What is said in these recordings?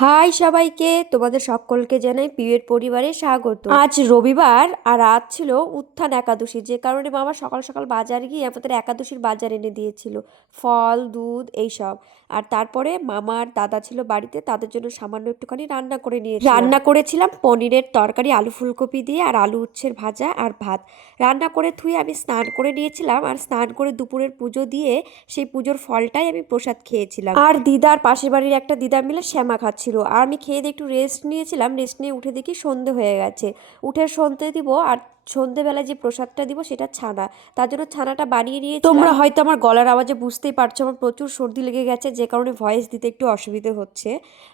High সবাইকে, তোমাদের সকলকে জানাই পিউয়ের পরিবারে স্বাগত। আজ রবিবার আর আজ ছিল উত্থান একাদশী, যে কারণে মামা সকাল সকাল বাজার গিয়ে আমাদের একাদশীর বাজার এনে দিয়েছিল, ফল দুধ এইসব। আর তারপরে মামার দাদা ছিল বাড়িতে, তাদের জন্য সামান্য একটুখানি রান্না করে রান্না করেছিলাম পনিরের তরকারি, আলু ফুলকপি দিয়ে, আর আলু উচ্ছের ভাজা আর ভাত। রান্না করে থুয়ে আমি স্নান করে নিয়েছিলাম, আর স্নান করে দুপুরের পুজো দিয়ে সেই পুজোর ফলটাই আমি প্রসাদ খেয়েছিলাম। আর দিদার পাশের বাড়ির একটা দিদা মিলে শ্যামা খাচ্ছিল, আর আমি খেয়ে দিয়ে একটু রেস্ট নিয়েছিলাম। রেস্ট নিয়ে উঠে দেখি সন্ধে হয়ে গেছে। উঠে সন্ধে দিব, আর সন্ধেবেলায় যে প্রসাদটা দিব সেটা ছানা, তার জন্য ছানাটা বানিয়ে নিয়ে তোমরা হয়তো আমার গলার আওয়াজে বুঝতেই পারছো আমার প্রচুর সর্দি লেগে গেছে, যে কারণে ভয়েস দিতে একটু অসুবিধে হচ্ছে।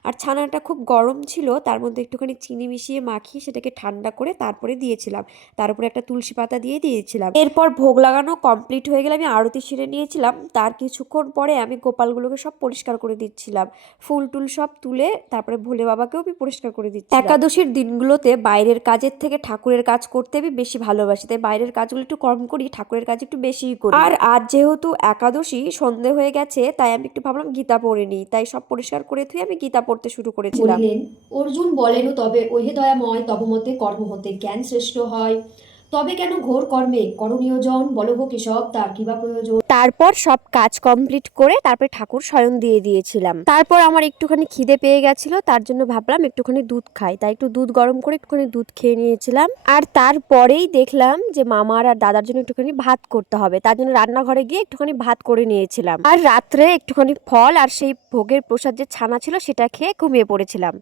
আর ছানাটা খুব গরম ছিল, তার মধ্যে একটুখানি চিনি মিশিয়ে মাখিয়ে সেটাকে ঠান্ডা করে তারপরে দিয়েছিলাম। তার উপরে একটা তুলসী পাতা দিয়ে দিয়েছিলাম। এরপর ভোগ লাগানো কমপ্লিট হয়ে গেলে আমি আরতি সেরে নিয়েছিলাম। তার কিছুক্ষণ পরে আমি গোপালগুলোকে সব পরিষ্কার করে দিচ্ছিলাম, ফুল টুল সব তুলে। তারপরে ভোলে বাবাকেও আমি পরিষ্কার করে দিচ্ছি। একাদশীর দিনগুলোতে বাইরের কাজের থেকে ঠাকুরের কাজ করতে আমি বেশি ভালোবাসি, তাই বাইরের কাজগুলো একটু কম করি, ঠাকুরের কাজ একটু বেশিই করি। আর আজ যেহেতু একাদশী সন্ধে হয়ে গেছে, তাই আমি একটু ভাবলাম গীতা পড়ে নিই, তাই সব পরিষ্কার করে থুয়ে আমি গীতা পড়তে শুরু করেছিলাম। বলিলেন, অর্জুন বলেন, তবে ওহে দয়াময়, তব মতে কর্ম হতে জ্ঞান শ্রেষ্ঠ হয়। তবে কেন ঘোর কর্মে করণীয় জন, বলো গো কেশব, তার কিবা প্রয়োজন। তারপর সব কাজ কমপ্লিট করে তারপরে ঠাকুর শয়ন দিয়ে দিয়েছিলাম। তারপর আমার একটুখানি খিদে পেয়ে গেছিল, তার জন্য ভাবলাম একটুখানি দুধ খাই, তাই একটু দুধ গরম করে একটুখানি দুধ খেয়ে নিয়েছিলাম। আর তারপরেই দেখলাম যে মামার আর দাদার জন্য একটুখানি ভাত করতে হবে, তার জন্য রান্নাঘরে গিয়ে একটুখানি ভাত করে নিয়েছিলাম। আর রাত্রে একটুখানি ফল আর সেই ভোগের প্রসাদ যে ছানা ছিল সেটা খেয়ে ঘুমিয়ে পড়েছিলাম।